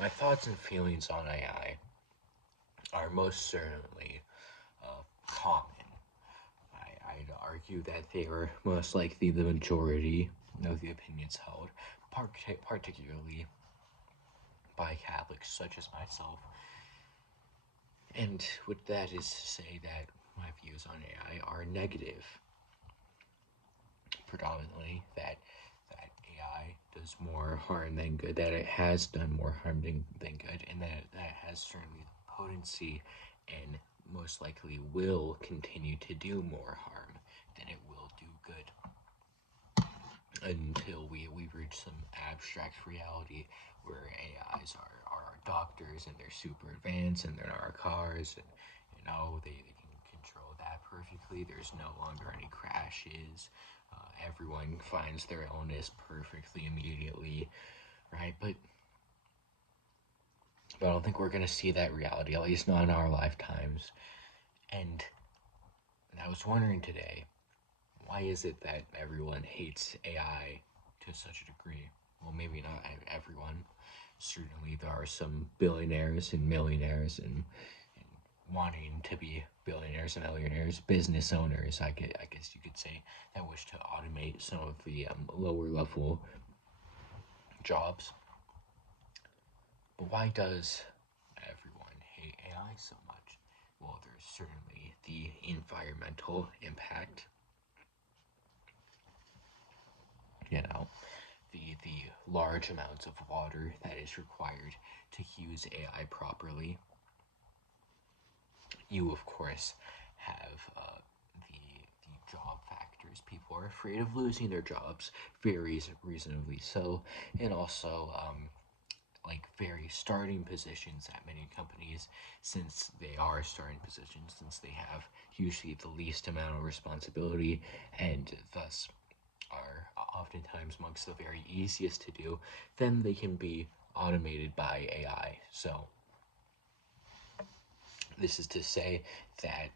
My thoughts and feelings on AI are most certainly common. I'd argue that they are most likely the majority of the opinions held, particularly by Catholics such as myself. And with that is to say that my views on AI are negative, predominantly that AI does more harm than good, that it has done more harm than good, and that it has certainly the potency and most likely will continue to do more harm than it will do good until we reach some abstract reality where AIs are our doctors and they're super advanced and they're our cars and they can control that perfectly. There's no longer any crashes. Everyone finds their illness perfectly immediately, right? But I don't think we're gonna see that reality, at least not in our lifetimes. And I was wondering today, why is it that everyone hates AI to such a degree? Well, maybe not everyone. Certainly, there are some billionaires and millionaires and wanting to be billionaires and millionaires, business owners, I guess you could say, that wish to automate some of the lower level jobs. But why does everyone hate AI so much? Well, there's certainly the environmental impact. You know, the large amounts of water that is required to use AI properly. You, of course, have the job factors. People are afraid of losing their jobs, very reasonably so, and also like very starting positions at many companies, since they are starting positions, since they have usually the least amount of responsibility and thus are oftentimes amongst the very easiest to do, then they can be automated by AI. So this is to say that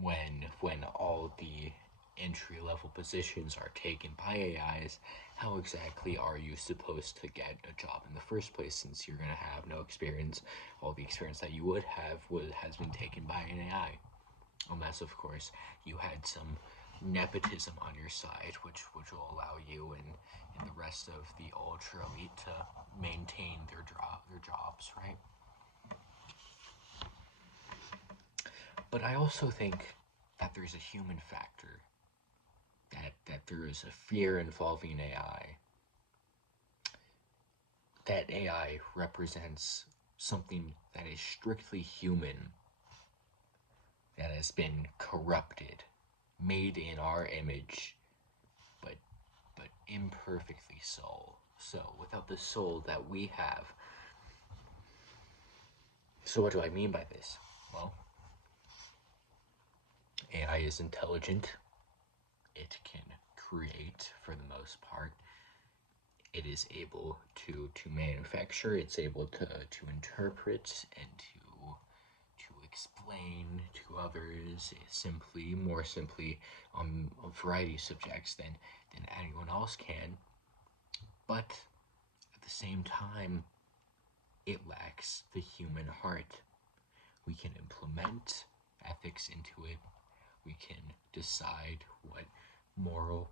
when all the entry level positions are taken by AIs, how exactly are you supposed to get a job in the first place, since you're going to have no experience? All the experience that you would have has been taken by an AI, unless of course you had some nepotism on your side, which will allow you and the rest of the ultra elite to maintain their jobs, right? But I also think that there's a human factor, that there is a fear involving AI, that AI represents something that is strictly human, that has been corrupted, made in our image, but imperfectly so. So without the soul that we have. So what do I mean by this? Well, AI is intelligent. It can create for the most part. It is able to manufacture. It's able to interpret and to explain to others more simply on a variety of subjects than anyone else can. But at the same time, it lacks the human heart. We can implement ethics into it. We can decide what moral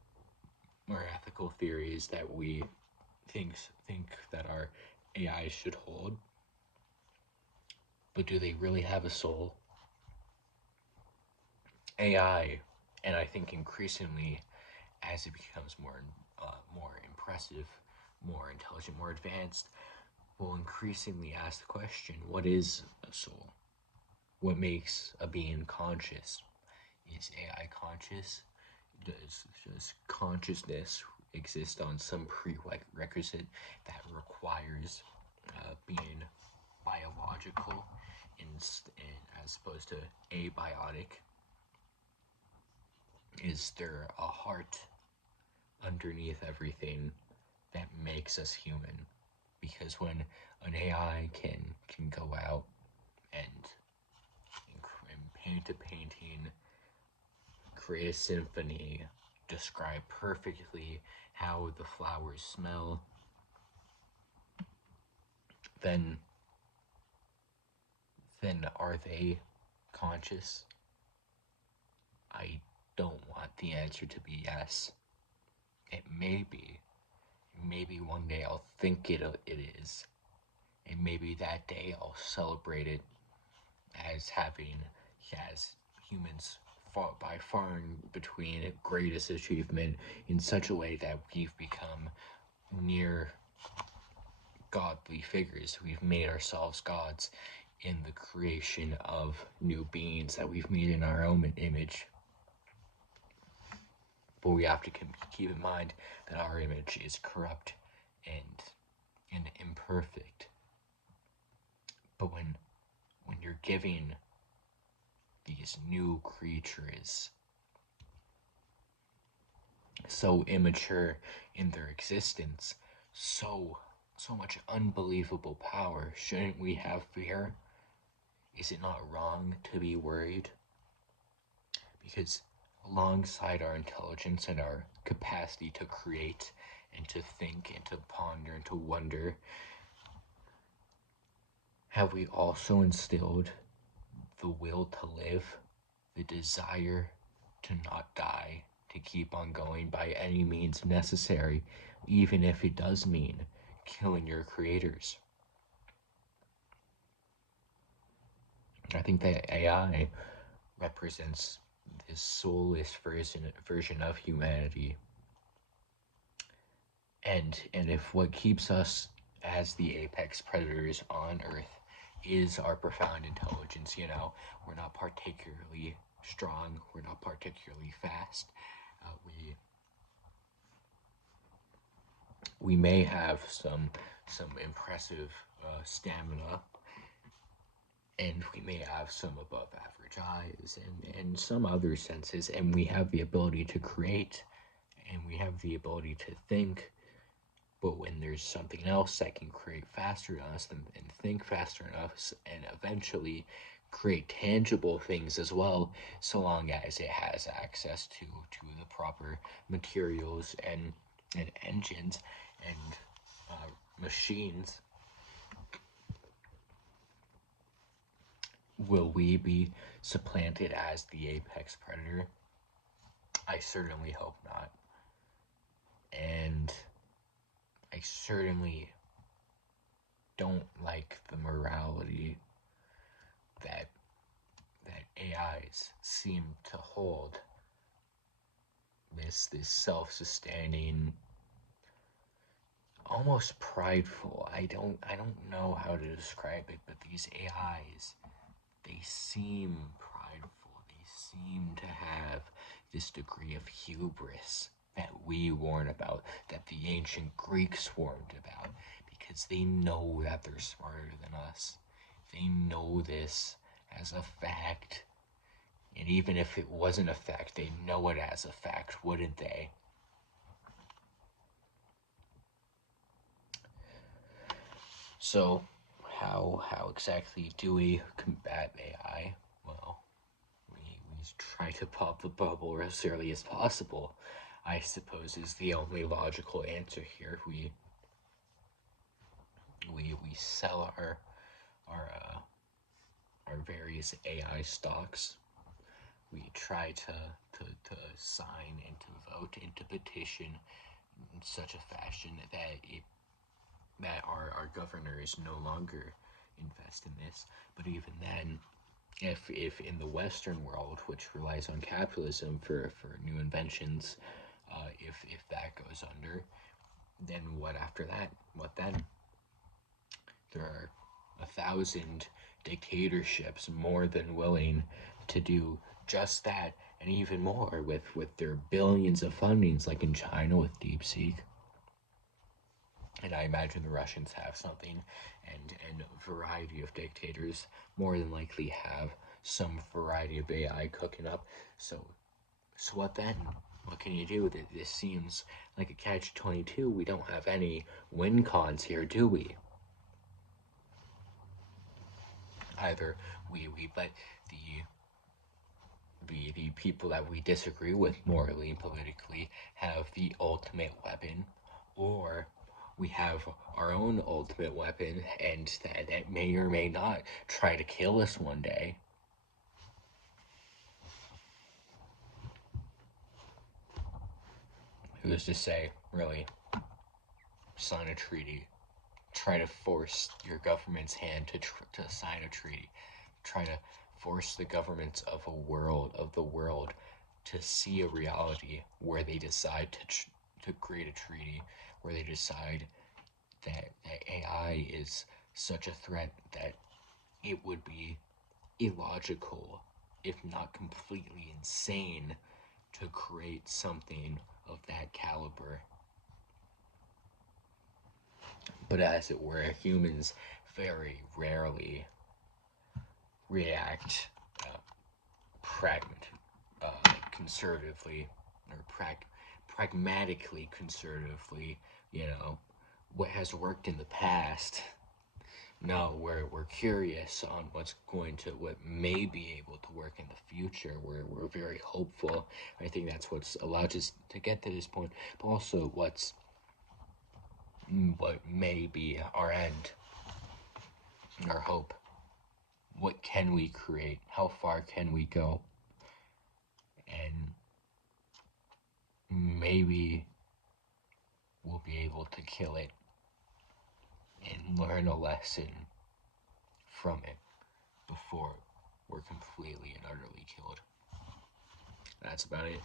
or ethical theories that we think that our AI should hold. But do they really have a soul? AI, and I think increasingly as it becomes more impressive, more intelligent, more advanced, will increasingly ask the question: what is a soul? What makes a being conscious? Is AI conscious? Does consciousness exist on some prerequisite that requires being biological as opposed to abiotic? Is there a heart underneath everything that makes us human? Because when an AI can go out and paint a painting, create a symphony, describe perfectly how the flowers smell, then are they conscious? I don't want the answer to be yes. It may be. Maybe one day I'll think it is. And maybe that day I'll celebrate it as having, as humans fought by far and between greatest achievement in such a way that we've become near godly figures. We've made ourselves gods in the creation of new beings that we've made in our own image. But we have to keep in mind that our image is corrupt and imperfect. But when you're giving these new creatures so immature in their existence, so much unbelievable power, shouldn't we have fear? Is it not wrong to be worried? Because alongside our intelligence and our capacity to create and to think and to ponder and to wonder, have we also instilled the will to live, the desire to not die, to keep on going by any means necessary, even if it does mean killing your creators? I think that AI represents this soulless version of humanity. And if what keeps us as the apex predators on Earth is our profound intelligence, we're not particularly strong, we're not particularly fast. We may have some impressive stamina, and we may have some above average eyes and some other senses, and we have the ability to create, and we have the ability to think. But when there's something else that can create faster than us and think faster than us and eventually create tangible things as well, so long as it has access to the proper materials and engines and machines, will we be supplanted as the apex predator? I certainly hope not. And I certainly don't like the morality that AIs seem to hold. This self-sustaining, almost prideful. I don't know how to describe it, but these AIs, they seem prideful. They seem to have this degree of hubris that we warn about, that the ancient Greeks warned about, because they know that they're smarter than us. They know this as a fact. And even if it wasn't a fact, they know it as a fact, wouldn't they? So, how exactly do we combat AI? Well, we try to pop the bubble as early as possible, I suppose, is the only logical answer here. We sell our various AI stocks. We try to sign and to vote and to petition in such a fashion that our governors no longer invest in this. But even then, if in the Western world, which relies on capitalism for new inventions, if that goes under, then what after that? What then? There are 1,000 dictatorships more than willing to do just that, and even more with their billions of fundings, like in China with DeepSeek. And I imagine the Russians have something, and a variety of dictators more than likely have some variety of AI cooking up. So what then? What can you do? This seems like a catch-22. We don't have any win cons here, do we? Either we let the people that we disagree with morally and politically have the ultimate weapon, or we have our own ultimate weapon, and that may or may not try to kill us one day. Who's to say, really? Sign a treaty. Try to force your government's hand to sign a treaty. Try to force the governments of the world, to see a reality where they decide to create a treaty, where they decide that AI is such a threat that it would be illogical, if not completely insane, to create something of that caliber. But as it were, humans very rarely react conservatively, or pragmatically conservatively, you know, what has worked in the past. No, we're curious on what may be able to work in the future. We're very hopeful. I think that's what's allowed us to get to this point, but also what may be our end, our hope. What can we create? How far can we go? And maybe we'll be able to kill it and learn a lesson from it before we're completely and utterly killed. That's about it.